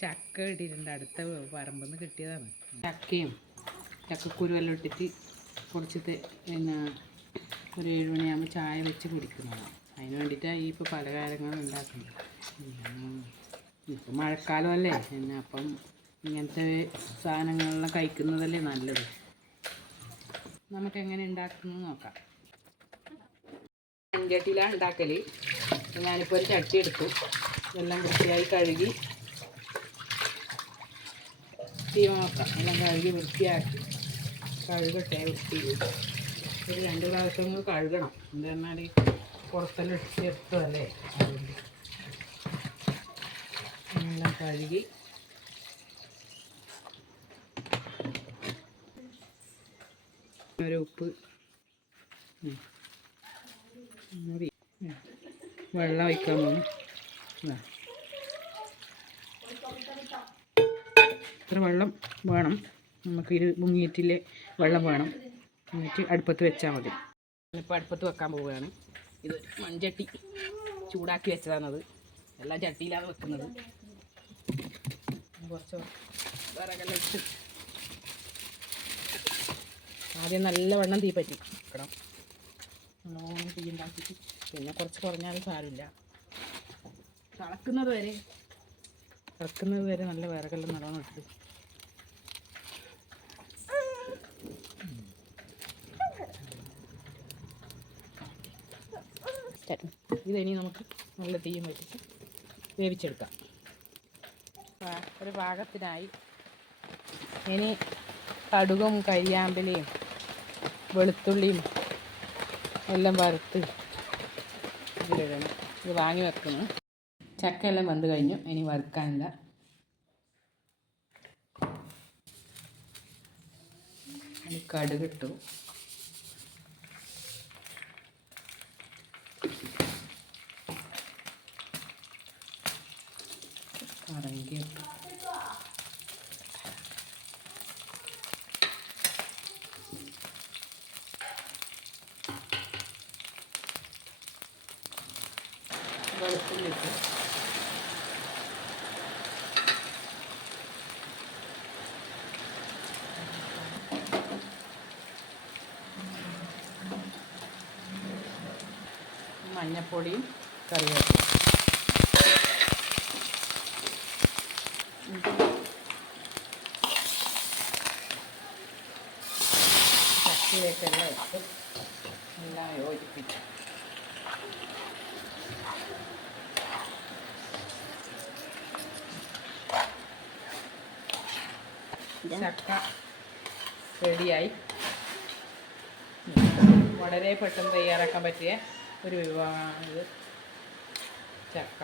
ചക്ക ഇട്ടിട്ടുണ്ട്. അടുത്ത പറമ്പിൽ നിന്ന് കിട്ടിയതാണ്. ചക്കയും ചക്കക്കുരുവെല്ലാം ഇട്ടിട്ട് കുറച്ച് പിന്നെ ഒരു 7 മണിയാകുമ്പോൾ ചായ വെച്ച് കുടിക്കുന്നതാണ്. അതിന് വേണ്ടിയിട്ടാണ് ഈ ഇപ്പോൾ പലഹാരങ്ങളും ഉണ്ടാക്കുന്നത്. ഇപ്പം മഴക്കാലമല്ലേ, പിന്നെ അപ്പം ഇങ്ങനത്തെ സാധനങ്ങളെല്ലാം കഴിക്കുന്നതല്ലേ നല്ലത്. നമുക്കെങ്ങനെ ഉണ്ടാക്കുന്നത് നോക്കാം. മൺചട്ടിയിലാണ് ഉണ്ടാക്കൽ. ഞാനിപ്പോൾ ഒരു ചട്ടി എടുത്തു. എല്ലാം വൃത്തിയായി കഴുകി തീ നോക്കാം. എല്ലാം കഴുകി വൃത്തിയാക്കി കഴുകട്ടെ. വൃത്തി ഒരു 2 പ്രാവശ്യം കഴുകണം. എന്താ പറഞ്ഞാൽ പുറത്തെല്ലാം എടുത്തതല്ലേ, അതുകൊണ്ട് എല്ലാം കഴുകി ഒരു ഉപ്പ് വെള്ളം ഒഴിക്കാൻ പോകുന്നു. ഇത്ര വെള്ളം വേണം നമുക്ക്. ഇത് മുങ്ങിയിട്ടില്ലേ വെള്ളം വേണം. എന്നിട്ട് അടുപ്പത്ത് വെച്ചാൽ മതി. ഇപ്പോൾ അടുപ്പത്ത് വെക്കാൻ പോവുകയാണ്. ഇത് മൺചട്ടി ചൂടാക്കി വെച്ചതാണത്. എല്ലാം ചട്ടിയിലാണ് വെക്കുന്നത്. കുറച്ച് വിറകെല്ലാം ഇട്ട് ആദ്യം നല്ല വെള്ളം തീ പറ്റി വെക്കണം. നല്ലോണം തീ ഉണ്ടാക്കിയിട്ട് പിന്നെ കുറച്ച് കുറഞ്ഞാലും സാരമില്ല. തിളക്കുന്നത് വരെ നല്ല വിറകെല്ലാം നല്ലോണം ഇട്ട് ഇതിനി നമുക്ക് നല്ല തീയും വെച്ചിട്ട് വേവിച്ചെടുക്കാം. ഒരു പാകത്തിനായി ഇനി കടുകും കരിയാമ്പലയും വെളുത്തുള്ളിയും എല്ലാം വറുത്ത് ഇതിലിടണം. ഇത് വാങ്ങി വെക്കുന്നു. ചക്കയെല്ലാം വെന്ത് കഴിഞ്ഞു. ഇനി വറുക്കാനില്ല. കടുകിട്ടു. പറങ്കിയിട്ടു. വെളുത്തുള്ളിട്ട് മഞ്ഞപ്പൊടിയും കറിവേപ്പിലയും ചക്കയിലേക്കെല്ലാം ഇട്ട് എല്ലാം യോജിപ്പിച്ചു. ചക്ക റെഡിയായി. വളരെ പെട്ടെന്ന് തയ്യാറാക്കാൻ പറ്റിയ ഒരു വിഭവമാണ് ഇത് ചക്ക.